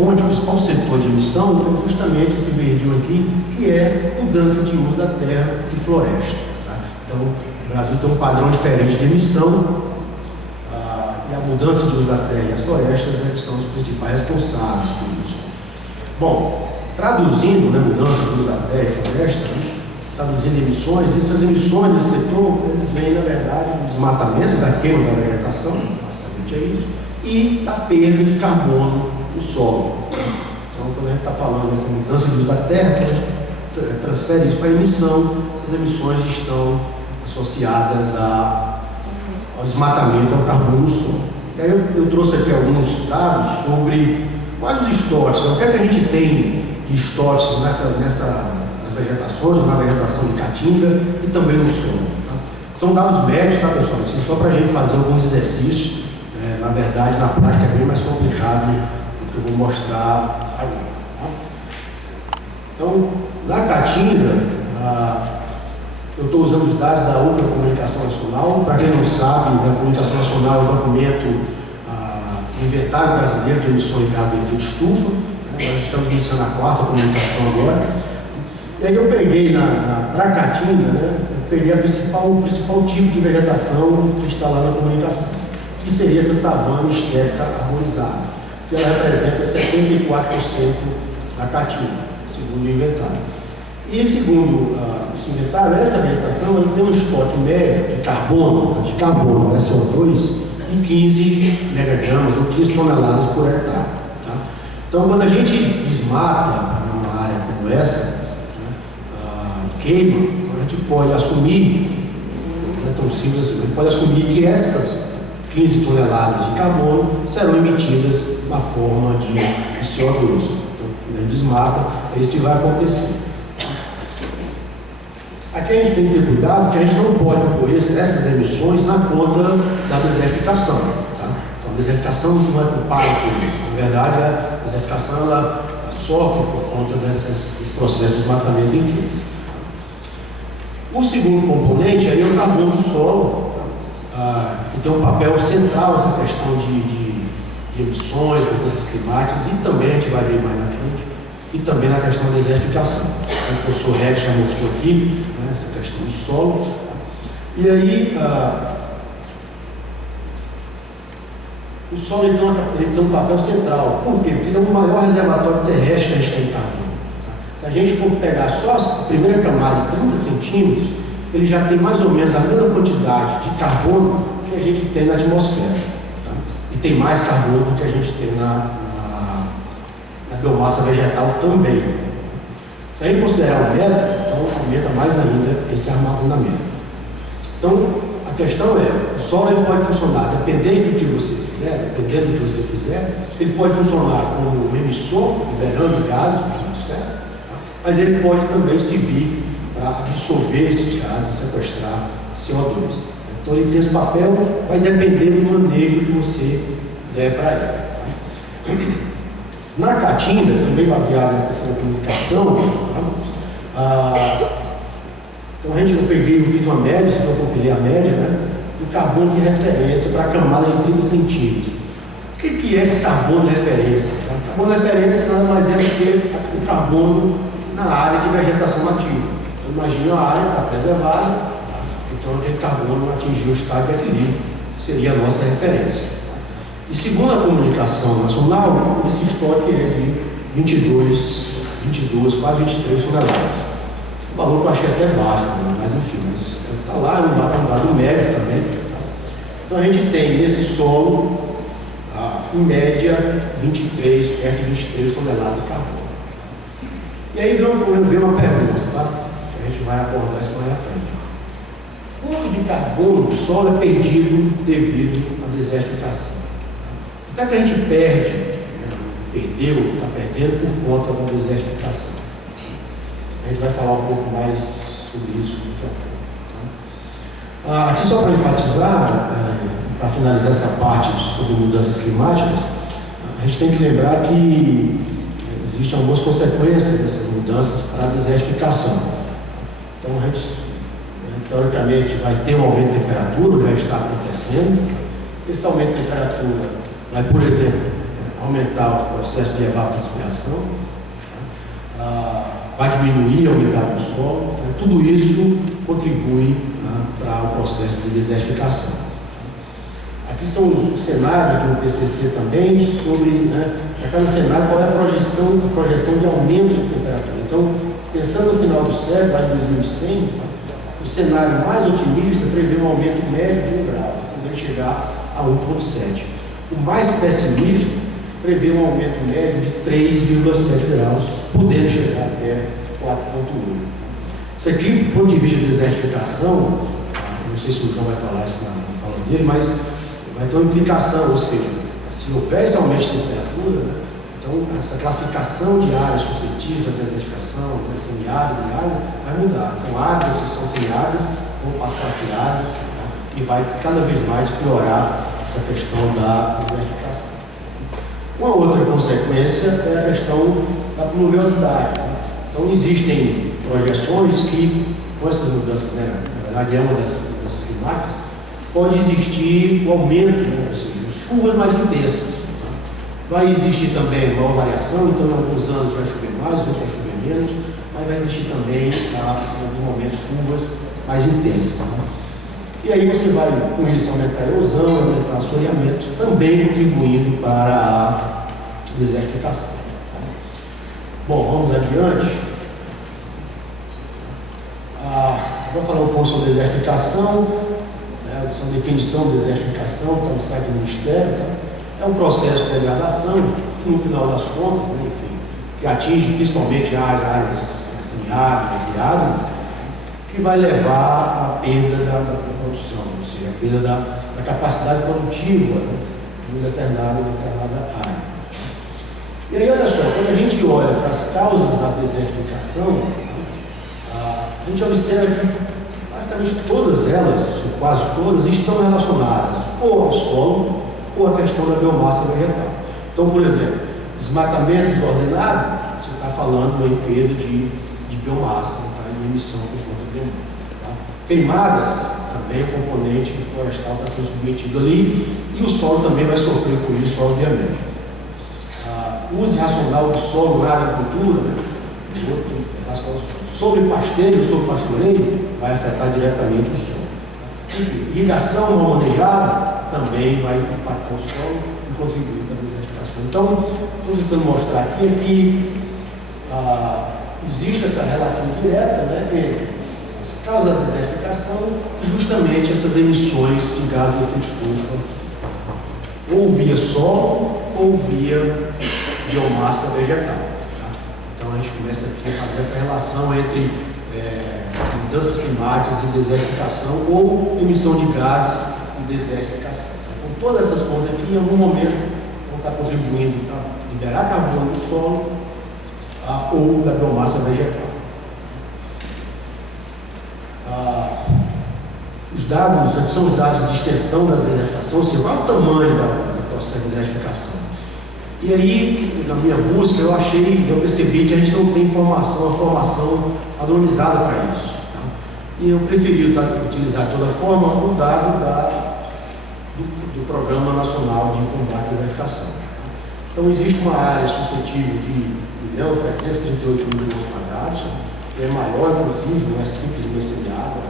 fonte, o principal setor de emissão é justamente esse verdinho aqui, que é mudança de uso da terra e floresta. Tá? Então, o Brasil tem um padrão diferente de emissão, e a mudança de uso da terra e as florestas que são os principais responsáveis por isso. Bom, traduzindo, né, mudança de uso da terra e floresta, né, traduzindo emissões, essas emissões desse setor, eles vêm, na verdade, do desmatamento, da queima da vegetação, basicamente é isso, e da perda de carbono no solo. Então, quando a gente está falando dessa mudança de uso da terra, a gente transfere isso para a emissão, essas emissões estão associadas ao desmatamento, ao carbono no solo. E aí eu trouxe aqui alguns dados sobre quais os estoques, o que é que a gente tem de estoques nas vegetações, ou na vegetação de caatinga e também no solo. Tá? São dados médios, tá, pessoal? Assim, só para a gente fazer alguns exercícios. Na verdade, na prática é bem mais complicado do que eu vou mostrar agora. Tá? Então, na caatinga, eu estou usando os dados da Ultra Comunicação Nacional. Para quem não sabe, a Comunicação Nacional é um documento do Inventário Brasileiro de Emissões de Gás de Efeito Estufa. Nós estamos iniciando a 4ª comunicação agora. E aí eu peguei para a caatinga, né, eu peguei o principal tipo de vegetação que está lá na comunicação, que seria essa savana histérica arborizada, que ela representa 74% da caatinga, segundo o inventário. E segundo esse inventário, essa vegetação ela tem um estoque médio de carbono, SO2, em 15 megagramas ou 15 toneladas por hectare. Tá? Então, quando a gente desmata numa área como essa, queima, a gente pode assumir, não é tão simples assim, a gente pode assumir que essas 15 toneladas de carbono serão emitidas na forma de CO2. Então, quando a gente desmata, é isso que vai acontecer. Aqui a gente tem que ter cuidado que a gente não pode pôr essas emissões na conta da desertificação. Tá? Então, a desertificação não é culpada por isso. Na verdade, a desertificação ela sofre por conta desse processo de desmatamento inteiro. O segundo componente aí é o carbono do solo, que tem um papel central nessa questão de emissões, mudanças climáticas, e também a gente vai ver mais na frente, e também na questão da desertificação. O professor Red já mostrou aqui, né, essa questão do solo. E aí, o solo ele tem um papel central. Por quê? Porque ele é o maior reservatório terrestre que a gente tem de carbono. Se a gente for pegar só a primeira camada de 30 centímetros, ele já tem mais ou menos a mesma quantidade de carbono que a gente tem na atmosfera. Tá? E tem mais carbono do que a gente tem na biomassa vegetal também. Se a gente considerar o metro, então aumenta mais ainda esse armazenamento. Então, a questão é, o solo ele pode funcionar, dependendo do que você fizer, ele pode funcionar como um emissor, liberando gases para a atmosfera, mas ele pode também servir para absorver esses gases e sequestrar CO2. Então ele tem esse papel, vai depender do manejo que você der para ele. Na caatinga, também baseado na questão da comunicação, então eu fiz uma média, eu compilei a média, né, do carbono de referência para a camada de 30 centímetros. O que é esse carbono de referência? O carbono de referência nada mais é do que o carbono na área de vegetação nativa. Então, imagina a área está preservada, então aquele carbono atingiu o estado de equilíbrio, que seria a nossa referência. E segundo a comunicação nacional, esse estoque é de 22, quase 23 toneladas. Um valor que eu achei até baixo, mas enfim, está lá, é um dado médio também. Então a gente tem nesse solo, em média, perto de 23 toneladas de carbono. E aí veio uma pergunta, tá? A gente vai abordar isso mais à frente. Quanto de carbono do solo é perdido devido à desertificação? Até que a gente está perdendo por conta da desertificação. A gente vai falar um pouco mais sobre isso daqui a pouco. Tá? Aqui só para enfatizar, para finalizar essa parte sobre mudanças climáticas, a gente tem que lembrar que existem algumas consequências dessas mudanças para a desertificação. Então a gente, teoricamente, vai ter um aumento de temperatura, já está acontecendo. Esse aumento de temperatura vai, por exemplo, aumentar o processo de evapotranspiração, vai diminuir a umidade do solo, tudo isso contribui para o processo de desertificação. Aqui são os cenários do IPCC também, sobre, para cada cenário, qual é a projeção de aumento de temperatura. Então, pensando no final do século, lá em 2100, o cenário mais otimista prevê um aumento médio de 1 grau, podendo chegar a 1,7. O mais pessimista prevê um aumento médio de 3,7 graus, podendo chegar até 4,1. Isso aqui, do ponto de vista de desertificação, não sei se o João vai falar isso na fala dele, mas vai ter uma implicação, ou seja, se houver esse aumento de temperatura, então essa classificação de áreas suscetíveis à desertificação, semiárida e árida, vai mudar. Então, áreas que são semiáridas vão passar a ser áridas, e vai cada vez mais piorar essa questão da desertificação. Uma outra consequência é a questão da pluviosidade. Então, existem projeções que, com essas mudanças, na verdade é uma das mudanças climáticas, pode existir o aumento, ou seja, chuvas mais intensas. Vai existir também maior variação, então em alguns anos vai chover mais, outros vai chover menos, mas vai existir também, em alguns momentos, chuvas mais intensas. E aí você vai, com isso, aumentar a erosão, aumentar o assoreamento, também contribuindo para a desertificação. Bom, vamos adiante. Vou falar um pouco sobre desertificação, sobre a definição de desertificação, que está no site do Ministério. É um processo de degradação, que no final das contas, enfim, que atinge principalmente áreas semiáridas e áridas, que vai levar à perda da produção, ou seja, a perda da capacidade produtiva de uma determinada área. E aí, olha só, quando a gente olha para as causas da desertificação, a gente observa que basicamente todas elas, quase todas, estão relacionadas ou ao solo ou à questão da biomassa vegetal. Então, por exemplo, desmatamento desordenado, você está falando em perda de biomassa, em emissão por conta de biomassa. Queimadas, também o componente florestal está sendo submetido ali, e o solo também vai sofrer por isso, obviamente. O uso irracional do solo na agricultura, sobre pasteio, sobre pastoreio, vai afetar diretamente o solo. Enfim, irrigação mal manejada também vai impactar o solo e contribuir para a desertificação. Então, estou tentando mostrar aqui que existe essa relação direta, entre as causas da desertificação e justamente essas emissões de gás de efeito estufa, ou via solo ou via biomassa vegetal. Então a gente começa aqui a fazer essa relação entre mudanças climáticas e desertificação, ou emissão de gases e desertificação. Então todas essas fontes aqui em algum momento vão estar contribuindo para liberar carbono do solo ou da biomassa vegetal. Os dados, aqui são os dados de extensão da desertificação, ou seja, qual é o tamanho do processo de desertificação. E aí, na minha busca, eu percebi que a gente não tem uma formação padronizada para isso. Tá? E eu preferi utilizar de toda forma o dado do Programa Nacional de Combate à Desertificação. Então, existe uma área suscetível de 1.338.000 km², que é maior, inclusive, não é simplesmente semiárido,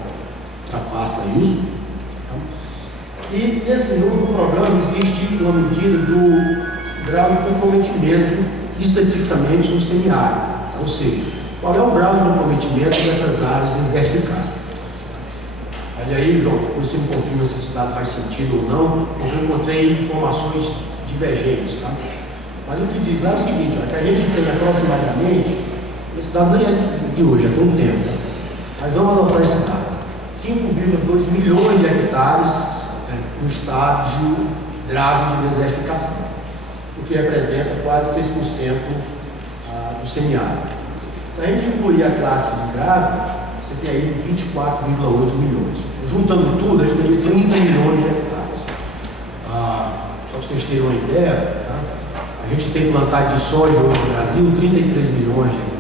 ultrapassa isso. Tá? E nesse número do programa existe uma medida do grau de comprometimento especificamente no semiárido, ou seja, qual é o grau de comprometimento dessas áreas desertificadas. Olha aí, João, depois você me confirma se esse dado faz sentido ou não, porque eu encontrei informações divergentes, tá? Mas o que diz lá é o seguinte, que a gente tem aproximadamente, esse dado nem é de hoje, é tem um tempo, tá? Mas vamos adotar esse dado, 5,2 milhões de hectares no estágio grave de desertificação, o que representa quase 6% do semiárido. Se a gente incluir a classe de grave, você tem aí 24,8 milhões. Juntando tudo, a gente teria 30 milhões de hectares. Só para vocês terem uma ideia, a gente tem plantado de soja no Brasil 33 milhões de hectares.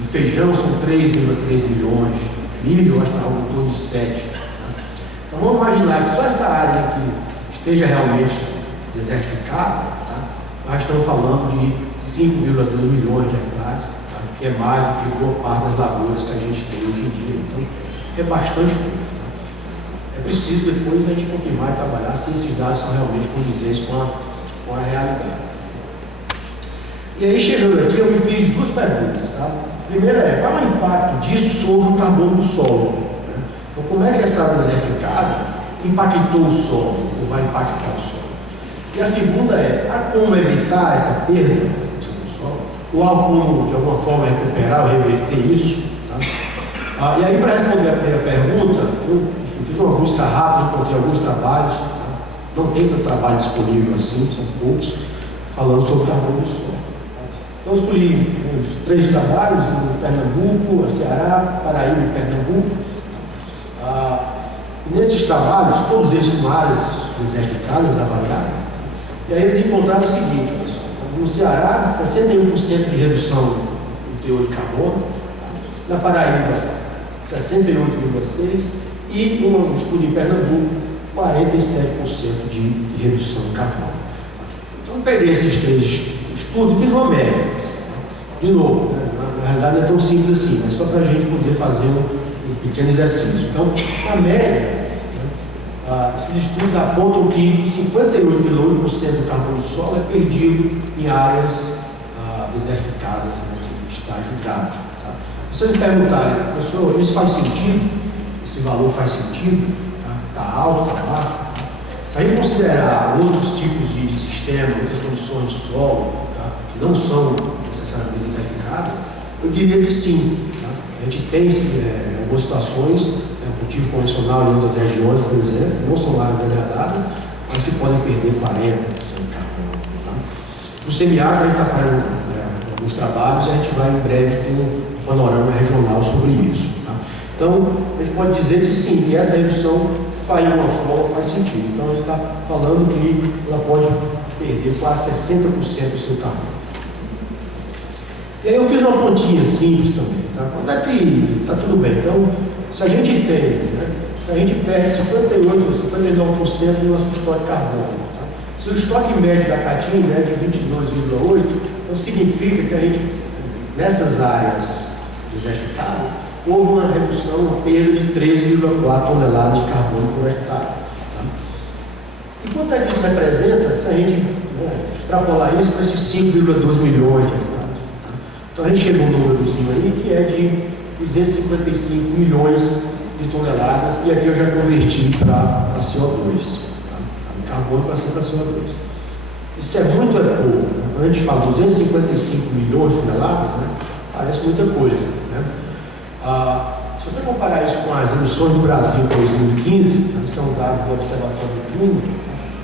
De feijão são 3,3 milhões. Milho, eu acho que está em torno de 7. Então vamos imaginar que só essa área aqui esteja realmente desertificada, nós estamos falando de 5,2 milhões de hectares, tá? Que é mais do que boa parte das lavouras que a gente tem hoje em dia. Então, é bastante coisa. Tá? É preciso depois a gente confirmar e trabalhar se esses dados são realmente condizentes com a realidade. E aí, chegando aqui, eu me fiz duas perguntas. Tá? A primeira é, qual é o impacto disso sobre o carbono do solo? Né? Então, como é que essa área desertificada impactou o solo, ou vai impactar o solo? E a segunda é, há como evitar essa perda do solo? Ou há como, de alguma forma, recuperar ou reverter isso? Tá? E aí, para responder a primeira pergunta, eu fiz uma busca rápida, encontrei alguns trabalhos, tá? Não tem tanto trabalho disponível assim, são poucos, falando sobre carbono do solo. Então, eu escolhi 3 trabalhos em Pernambuco, Ceará, Paraíba e Pernambuco. E nesses trabalhos, todos eles com áreas desertificadas, avaliadas, e aí eles encontraram o seguinte: no Ceará, 61% de redução do teor de carbono, na Paraíba, 68,6%, e no estudo em Pernambuco, 47% de redução de carbono. Então, eu peguei esses 3 estudos e fiz uma média. De novo, né? Na realidade não é tão simples assim, mas só para a gente poder fazer um pequeno exercício. Então, na média, esses estudos apontam que 58,8% do carbono do solo é perdido em áreas desertificadas, né, de estágio grave. Tá? Se vocês me perguntarem, professor, isso faz sentido? Esse valor faz sentido? Está alto, está baixo? Tá? Se a gente considerar outros tipos de sistema, outras condições de solo, tá, que não são necessariamente desertificadas, eu diria que sim. Tá? A gente tem algumas situações, cultivo convencional em outras regiões, por exemplo, não são áreas degradadas, mas que podem perder 40% de carbono. Tá? No semiárido, a gente está fazendo alguns trabalhos e a gente vai em breve ter um panorama regional sobre isso. Tá? Então, a gente pode dizer que sim, que essa redução faz uma forma, faz sentido. Então, a gente está falando que ela pode perder quase 60% do seu carbono. E aí eu fiz uma continha simples também. Tá? Quando é que está tudo bem? Então, se a gente tem, né, se a gente perde 58% ou 59% do nosso estoque de carbono, tá? Se o estoque médio da Caatinga é de 22,8%, então significa que a gente, nessas áreas desertificadas, houve uma redução, uma perda de 3,4 toneladas de carbono por hectare. Tá? E quanto é que isso representa se a gente extrapolar isso para esses 5,2 milhões de hectares? Tá? Então a gente chegou a um númerozinho aí que é de 255 milhões de toneladas, e aqui eu já converti para CO2, tá? Carbono passando para CO2. Isso é muito ou é pouco? Quando a gente fala 255 milhões de toneladas, né, parece muita coisa. Né? Se você comparar isso com as emissões do Brasil em 2015, a missão dada do Observatório do Clima,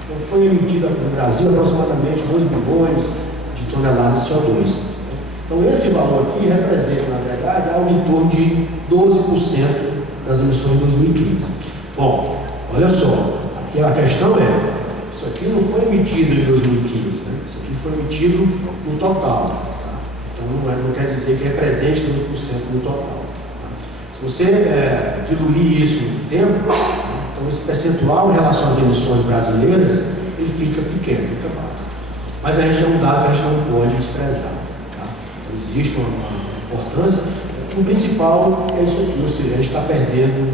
então foi emitida no Brasil aproximadamente 2 milhões de toneladas de CO2. Então, esse valor aqui representa, na verdade, algo em torno de 12% das emissões de 2015. Bom, olha só, aqui a questão é, isso aqui não foi emitido em 2015, né? Isso aqui foi emitido no total. Tá? Então, não quer dizer que represente 12% no total. Tá? Se você diluir isso no tempo, então esse percentual em relação às emissões brasileiras, ele fica pequeno, fica baixo. Mas a gente é um dado que a gente não pode desprezar. Existe uma importância, o principal é isso aqui, ou seja, a gente está perdendo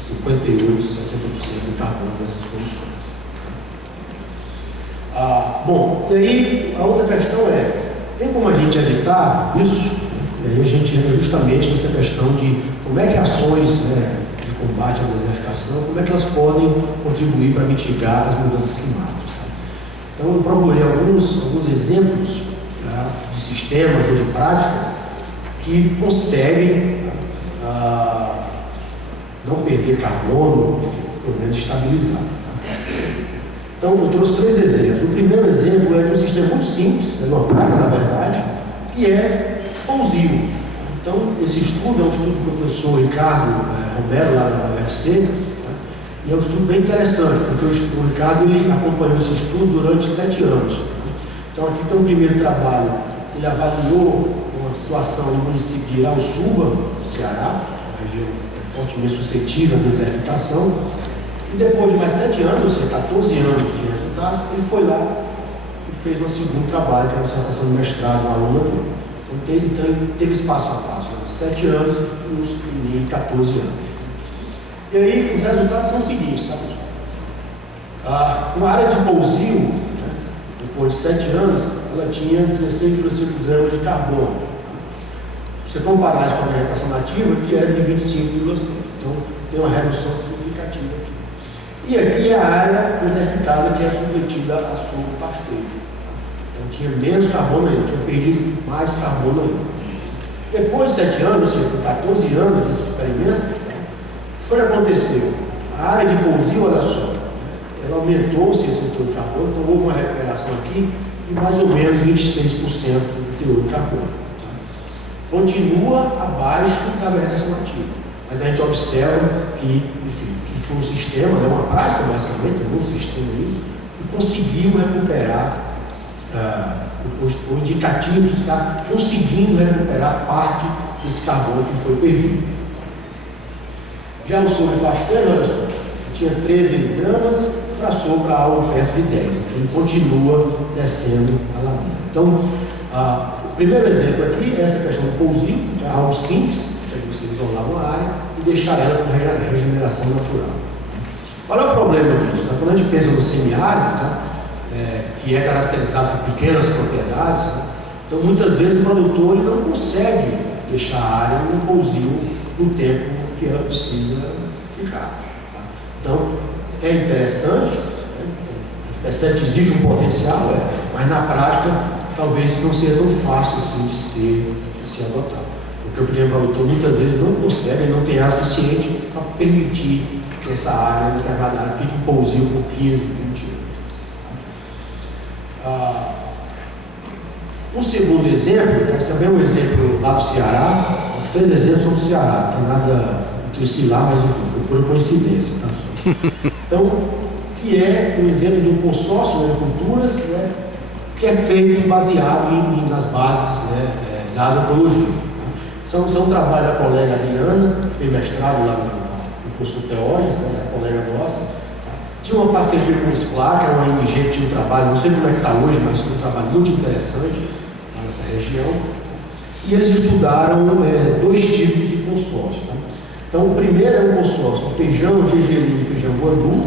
58%, 60% do carbono nessas condições. Bom, e aí a outra questão é, tem como a gente evitar isso? E aí a gente entra justamente nessa questão de como é que ações, né, de combate à desertificação, como é que elas podem contribuir para mitigar as mudanças climáticas. Tá? Então eu procurei alguns exemplos de sistemas ou de práticas que conseguem não perder carbono, enfim, pelo menos estabilizar. Tá? Então, eu trouxe 3 exemplos. O primeiro exemplo é de um sistema muito simples, é uma prática, na verdade, que é pousio. Então, esse estudo é um estudo do professor Ricardo Romero, lá da UFC, tá? E é um estudo bem interessante, porque o Ricardo ele acompanhou esse estudo durante 7 anos. Então, aqui tem um primeiro trabalho, ele avaliou uma situação no município de Irauçuba, no Ceará, uma região fortemente suscetível à desertificação, e depois de mais 7 anos, ou seja, 14 anos de resultados, ele foi lá e fez um segundo trabalho, que era uma dissertação de mestrado, uma aluna dele. Então teve esse passo a passo, né? 7 anos e 14 anos. E aí os resultados são os seguintes, tá, pessoal? Uma área de pousio, né, depois de 7 anos, ela tinha 16,5 gramas de carbono. Se você comparar isso com a vegetação nativa, que era de 25,5. Então tem uma redução significativa aqui. E aqui é a área desertificada que é submetida a sob pastejo. Então tinha menos carbono ainda, tinha perdido mais carbono ainda. Depois de 7 anos, ou seja, com 14 anos desse experimento, o que foi que aconteceu? A área de pousio, olha só, ela aumentou-se esse teor de carbono, então houve uma recuperação aqui de mais ou menos 26% do teor de carbono. Tá? Continua abaixo da vegetação nativa, mas a gente observa que, enfim, que foi um sistema, né, uma prática basicamente, um sistema isso, e conseguiu recuperar o indicativo de estar conseguindo recuperar parte desse carbono que foi perdido. Já o sobre pastejo, olha só, tinha 13 gramas, passou para algo perto de 10. Então ele continua descendo a ladeira. Então, o primeiro exemplo aqui é essa questão do pousio, que é algo simples, que é você isolar uma área e deixar ela com regeneração natural. Olha o problema disso, né? Quando a gente pensa no semiárido, tá? Que é caracterizado por pequenas propriedades, né? Então muitas vezes o produtor ele não consegue deixar a área no pousio no tempo que ela precisa ficar. Tá? Então, é interessante, né? Certo que existe um potencial, mas na prática talvez não seja tão fácil assim de ser adotado. Porque o pequeno produtor muitas vezes não consegue, não tem área suficiente para permitir que essa área, determinada área, fique em pousio por 15, 20 anos. O segundo exemplo, esse também é um exemplo lá do Ceará. Os 3 exemplos são do Ceará, não tem nada entre si lá, mas enfim, foi por coincidência. Tá? Então, que é um exemplo de um consórcio de agriculturas, né, que é feito baseado nas bases, né, da agroecologia. Tá? Isso é um trabalho da colega Adriana, que fez mestrado lá no curso Teóricos, né, a colega nossa. Tá? Tinha uma parceria com o SPLA, que era uma ONG que tinha um trabalho, não sei como é que está hoje, mas foi um trabalho muito interessante lá nessa região. E eles estudaram 2 tipos de consórcio. Tá? Então, o primeiro é um consórcio de feijão, gergelim e feijão guandu.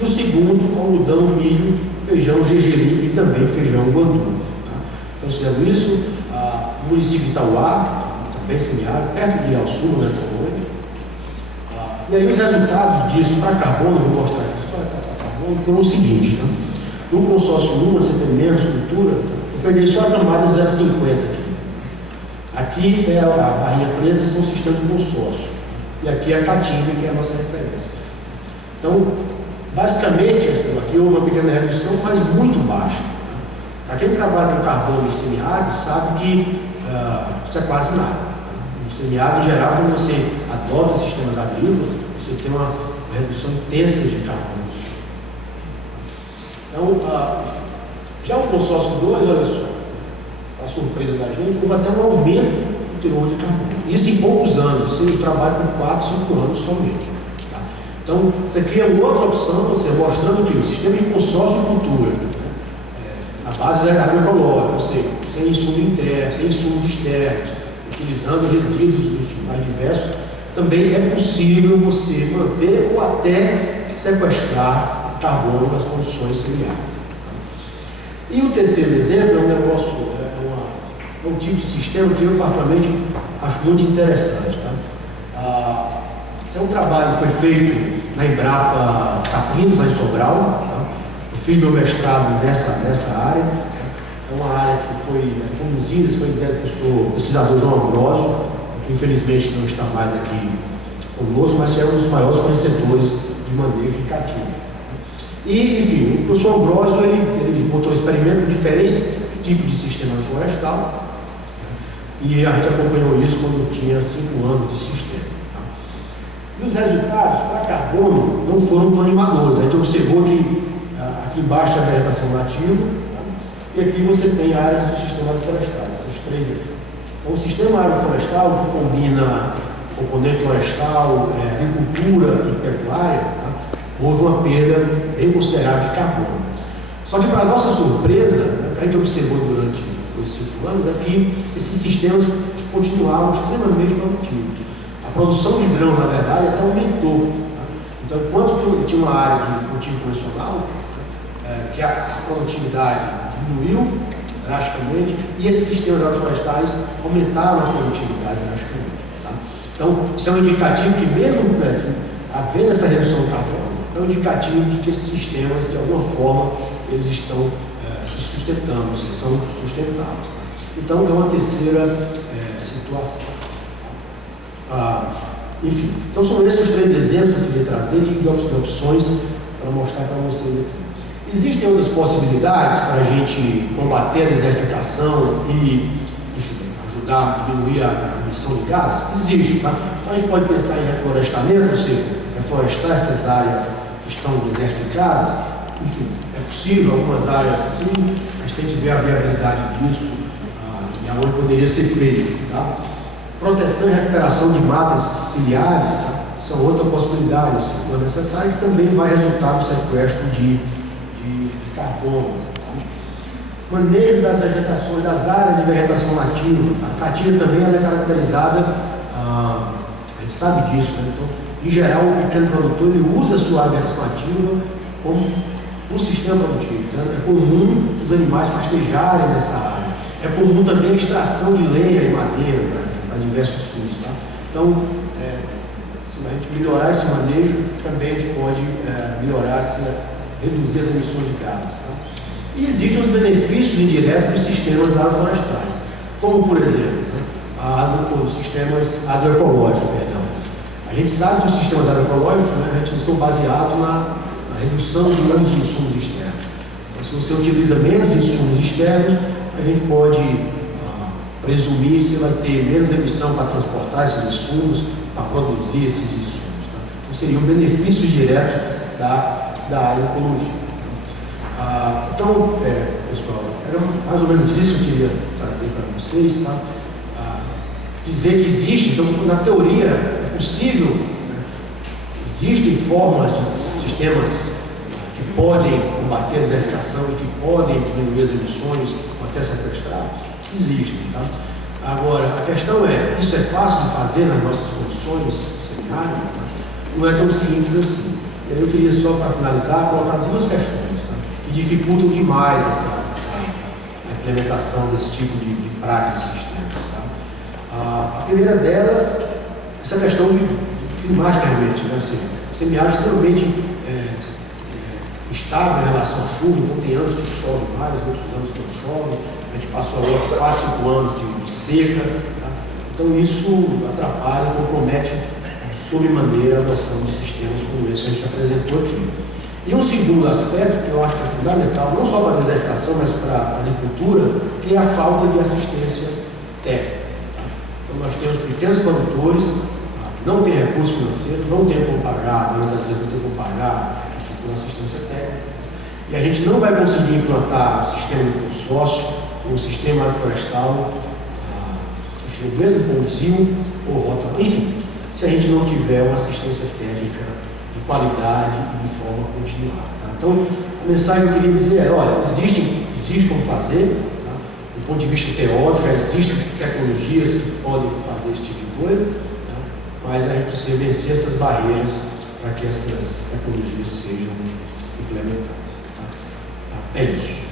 E o segundo, algodão, milho, feijão, gergelim e também feijão guandu. Tá? Então, fizeram isso, o município de Itauá, também semiárido, perto de Alsul, né, e aí os resultados disso para carbono, vou mostrar aqui só para carbono, foram o seguinte. Né? No consórcio 1, você tem menos cultura, eu peguei só a camada 0,50 aqui. Aqui é a barrinha preta, são um sistema de consórcio. E aqui é a caatinga, que é a nossa referência. Então, basicamente, aqui houve uma pequena redução, mas muito baixa. Para quem trabalha com carbono em semiárido, sabe que isso é quase nada. No semiárido, em geral, quando você adota sistemas agrícolas, você tem uma redução intensa de carbono. Então, já o consórcio 2, olha só, a surpresa da gente, houve até um aumento do teor de carbono. Isso em poucos anos, isso trabalha com 4, 5 anos somente. Tá? Então, isso aqui é outra opção, você mostrando que o sistema de consórcio de cultura, a base é agroecológica, ou seja, sem insumo interno, sem insumos externos, utilizando resíduos, enfim, mais diversos, também é possível você manter ou até sequestrar carbono nas condições semiáridas. E o terceiro exemplo é um negócio, é um tipo de sistema que eu particularmente acho muito interessante. Tá? Esse é um trabalho que foi feito na Embrapa Capinos, lá em Sobral. Tá? Eu fiz meu mestrado nessa área. É uma área que foi conduzida, foi do pesquisador João Ambrosio, que infelizmente não está mais aqui conosco, mas que é um dos maiores conhecedores de manejo de caatinga. E, enfim, o professor Ambrosio, ele botou um experimento de diferentes tipos de sistema florestal, né? E a gente acompanhou isso quando tinha 5 anos de sistema. Tá? E os resultados para carbono não foram tão animadores. A gente observou que aqui embaixo é a vegetação nativa, tá? E aqui você tem áreas do sistema florestal, essas 3 aqui. Então, o sistema agroflorestal, que combina componente florestal, agricultura e pecuária, tá? Houve uma perda bem considerável de carbono. Só que, para nossa surpresa, né, a gente observou durante os 5 anos, é que esses sistemas continuaram extremamente produtivos. A produção de grãos, na verdade, até aumentou. Tá? Então, enquanto tinha uma área de cultivo convencional, que a produtividade diminuiu drasticamente, e esses sistemas agroflorestais aumentaram a produtividade drasticamente. Tá? Então, isso é um indicativo que, mesmo havendo essa redução do carbono, é um indicativo de que esses sistemas, de alguma forma, eles estão se sustentando, eles são sustentáveis. Tá? Então, é uma terceira situação. Enfim, então são esses os 3 exemplos que eu queria trazer de opções para mostrar para vocês aqui. Existem outras possibilidades para a gente combater a desertificação e, enfim, ajudar a diminuir a emissão de gases? Existe, tá? Então a gente pode pensar em reflorestamento, ou seja, reflorestar essas áreas que estão desertificadas. Enfim, é possível, algumas áreas sim, a gente tem que ver a viabilidade disso e aonde poderia ser feito. Tá? Proteção e recuperação de matas ciliares, tá? São outra possibilidade, se for necessário, que também vai resultar no sequestro de carbono. Tá? Manejo das vegetações, das áreas de vegetação nativa. A caatinga também ela é caracterizada, a gente sabe disso, né? Então, em geral, o pequeno produtor ele usa a sua vegetação nativa como um sistema produtivo. Então, é comum os animais pastejarem nessa área. É comum também a extração de lenha e madeira para diversos fins. Tá? Então, se a gente melhorar esse manejo, também a gente pode melhorar, reduzir as emissões de gases. Tá? E existem os benefícios indiretos dos sistemas agroflorestais, como, por exemplo, os sistemas agroecológicos. A gente sabe que os sistemas agroecológicos, né, eles são baseados na redução do uso de insumos externos. Então, se você utiliza menos insumos externos, a gente pode presumir que você vai ter menos emissão para transportar esses insumos, para produzir esses insumos. Tá? Então, seriam benefícios diretos da agroecologia. Então, pessoal, era mais ou menos isso que eu queria trazer para vocês. Tá? Dizer que existe, então, na teoria, é possível, né? Existem formas de sistemas que podem combater a desertificação, que podem diminuir as emissões, ou até sequestrar. Existem. Tá? Agora, a questão é, isso é fácil de fazer nas nossas condições semiáridas? Tá? Não é tão simples assim. Eu queria só, para finalizar, colocar 2 questões, tá? Que dificultam demais a implementação desse tipo de prática de sistemas. Tá? A primeira delas, essa questão climaticamente, né? O semiárido é extremamente estável em relação à chuva, então tem anos que chove mais, outros anos que não chove. A gente passou agora 4, 5 anos de seca. Tá? Então isso atrapalha, compromete sobremaneira a adoção de sistemas como esse que a gente apresentou aqui. E um segundo aspecto, que eu acho que é fundamental, não só para a desertificação, mas para a agricultura, que é a falta de assistência técnica. Tá? Então nós temos pequenos produtores que não têm recurso financeiro, não têm como pagar, muitas vezes não têm como pagar por assistência técnica, e a gente não vai conseguir implantar um sistema de consórcio, um sistema agroflorestal, enfim, o mesmo pousio ou rota, enfim, se a gente não tiver uma assistência técnica de qualidade e de forma continuada. Tá? Então, a mensagem que eu queria dizer é, olha, existe como fazer, tá? Do ponto de vista teórico, já existem tecnologias que podem fazer esse tipo de coisa, tá? Mas a gente precisa vencer essas barreiras para que essas tecnologias sejam implementadas. Tá? É isso.